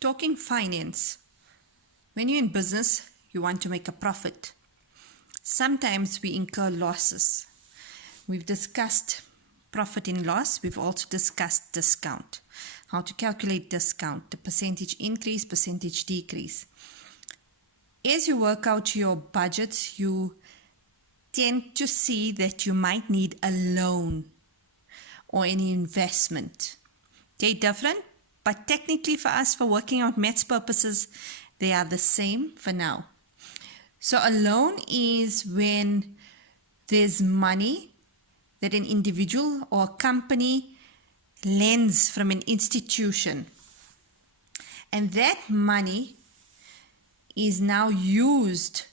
Talking finance. When you're in business, you want to make a profit. Sometimes we incur losses. We've discussed profit and loss. We've also discussed discount. How to calculate discount, the percentage increase, percentage decrease. As you work out your budgets, you tend to see that you might need a loan or an investment. They're different, but technically for us, for working out maths purposes, they are the same for now. So a loan is when there's money that an individual or a company lends from an institution. And that money is now used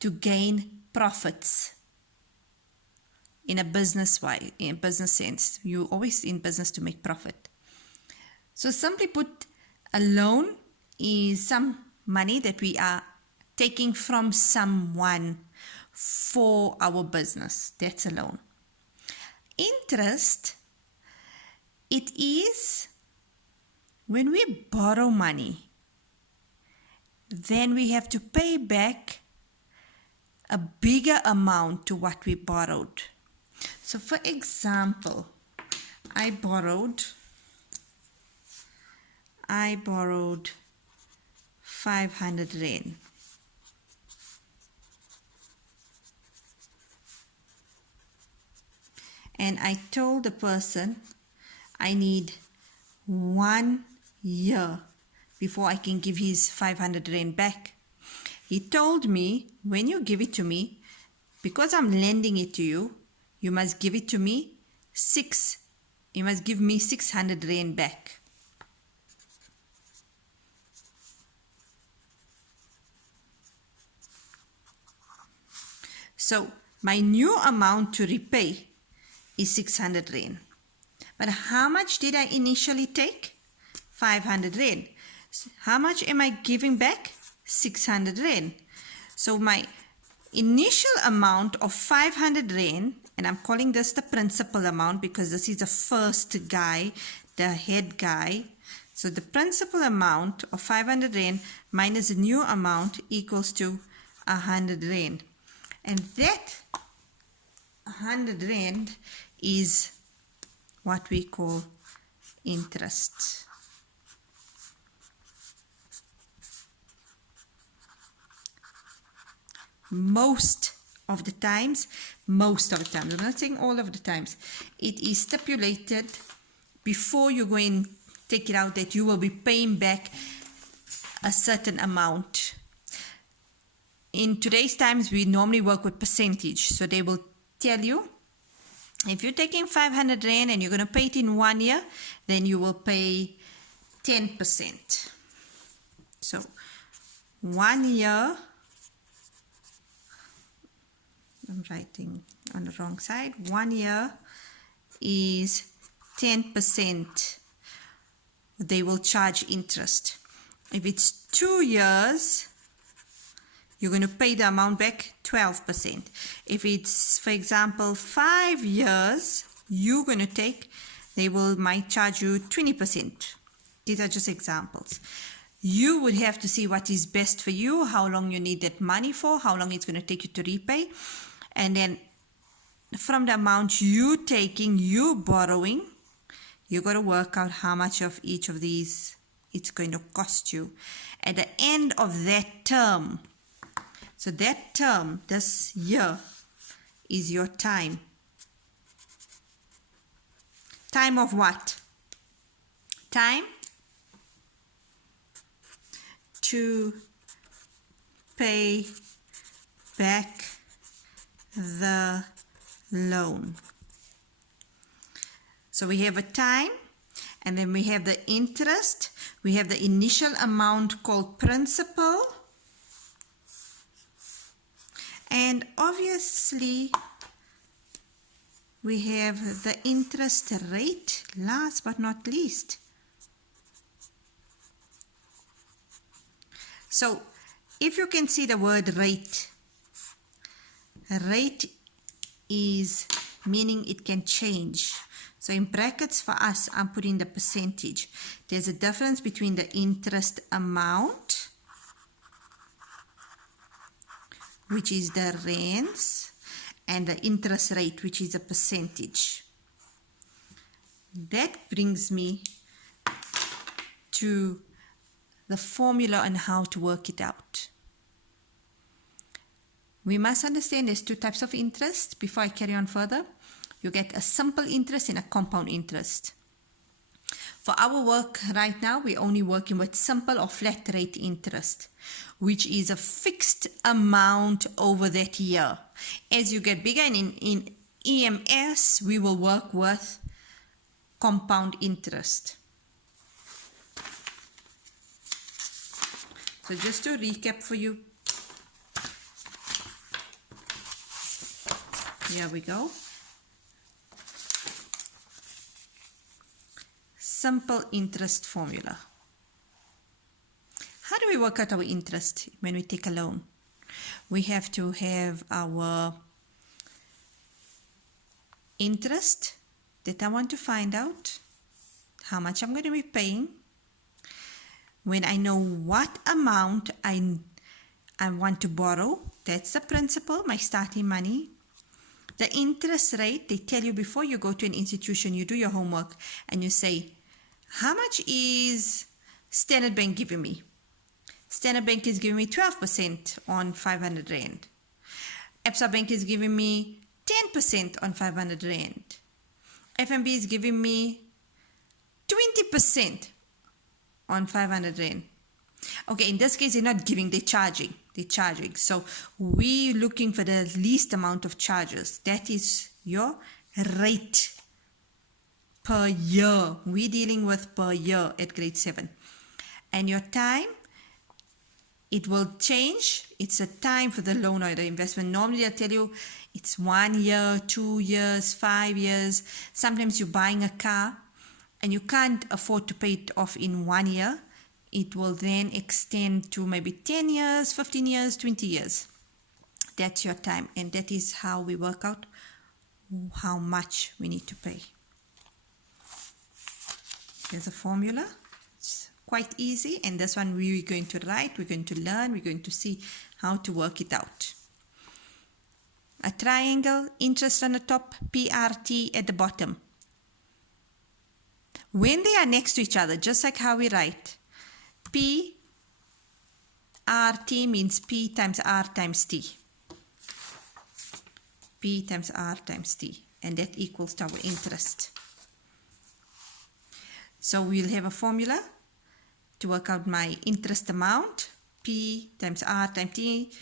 to gain profits in a business sense. You're always in business to make profit. So simply put, a loan is some money that we are taking from someone for our business. That's a loan. Interest, it is when we borrow money, then we have to pay back a bigger amount to what we borrowed. So for example, I borrowed 500 Rand. And I told the person I need 1 year before I can give his 500 Rand back. He told me, when you give it to me, because I'm lending it to you, you must give it to me you must give me 600 Rand back. So my new amount to repay is 600 Rand. But how much did I initially take? 500 Rand. How much am I giving back? 600 Rand. So my initial amount of 500 Rand, and I'm calling this the principal amount because this is the first guy, the head guy. So the principal amount of 500 Rand minus the new amount equals to 100 Rand. And that 100 Rand is what we call interest. Most of the times, I'm not saying all of the times, it is stipulated before you go and take it out that you will be paying back a certain amount. In today's times, we normally work with percentage. So they will tell you, if you're taking 500 Rand and you're going to pay it in 1 year, then you will pay 10%. So 1 year, I'm writing on the wrong side, 1 year is 10%. They will charge interest. If it's 2 years, you're going to pay the amount back 12%. If it's, for example, 5 years, you're going to take, might charge you 20%. These are just examples. You would have to see what is best for you, how long you need that money for, how long it's going to take you to repay. And then from the amount you borrowing, you got to work out how much of each of these it's going to cost you. At the end of that term, so that term, this year, is your time. Time of what? Time to pay back the loan. So we have a time, and then we have the interest. We have the initial amount called principal. And obviously, we have the interest rate, last but not least. So, if you can see the word rate is meaning it can change. So in brackets for us, I'm putting the percentage. There's a difference between the interest amount, which is the rands, and the interest rate, which is a percentage. That brings me to the formula on how to work it out. We must understand there's two types of interest. Before I carry on further, you get a simple interest and a compound interest. For our work right now, we're only working with simple or flat rate interest, which is a fixed amount over that year. As you get bigger and in EMS, we will work with compound interest. So just to recap for you, here we go. Simple interest formula. How do we work out our interest when we take a loan? We have to have our interest that I want to find out, how much I'm going to be paying. When I know what amount I want to borrow, that's the principal, my starting money. The interest rate, they tell you before you go to an institution, you do your homework and you say, how much is Standard Bank giving me? Standard Bank is giving me 12% on 500 Rand. Absa Bank is giving me 10% on 500 Rand. FNB is giving me 20% on 500 Rand. Okay, in this case, they're not giving, they're charging. So we're looking for the least amount of charges. That is your rate per year. We're dealing with per year at grade 7. And your time, it will change. It's a time for the loan or the investment. Normally, they'll tell you it's 1 year, 2 years, 5 years. Sometimes you're buying a car and you can't afford to pay it off in 1 year. It will then extend to maybe 10 years, 15 years, 20 years. That's your time. And that is how we work out how much we need to pay. There's a formula. It's quite easy. And this one we're going to write, we're going to learn, we're going to see how to work it out. A triangle, interest on the top, PRT at the bottom. When they are next to each other, just like how we write, P RT means P times R times T. P times R times T. And that equals to our interest. So we'll have a formula to work out my interest amount. P times R times T.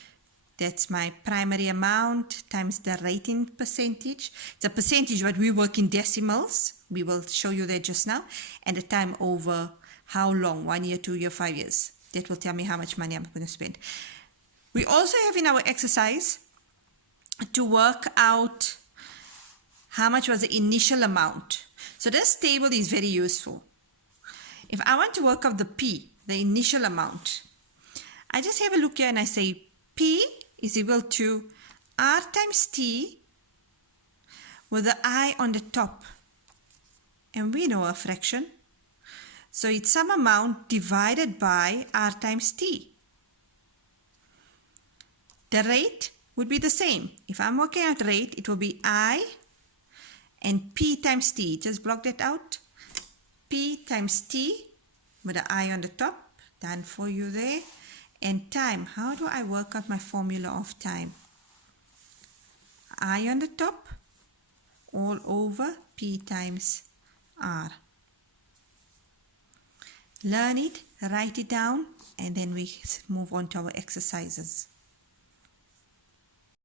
That's my primary amount times the rating percentage. It's a percentage, but we work in decimals. We will show you that just now. And the time over how long, 1 year, 2 year, 5 years. That will tell me how much money I'm going to spend. We also have in our exercise to work out how much was the initial amount. So this table is very useful. If I want to work out the P, the initial amount, I just have a look here and I say P is equal to R times T with the I on the top. And we know a fraction. So it's some amount divided by R times T. The rate would be the same. If I'm working out rate, it will be I and P times T. Just block that out. P times T with the I on the top. Done for you there. And time. How do I work out my formula of time? I on the top all over P times R. Learn it, write it down, and then we move on to our exercises.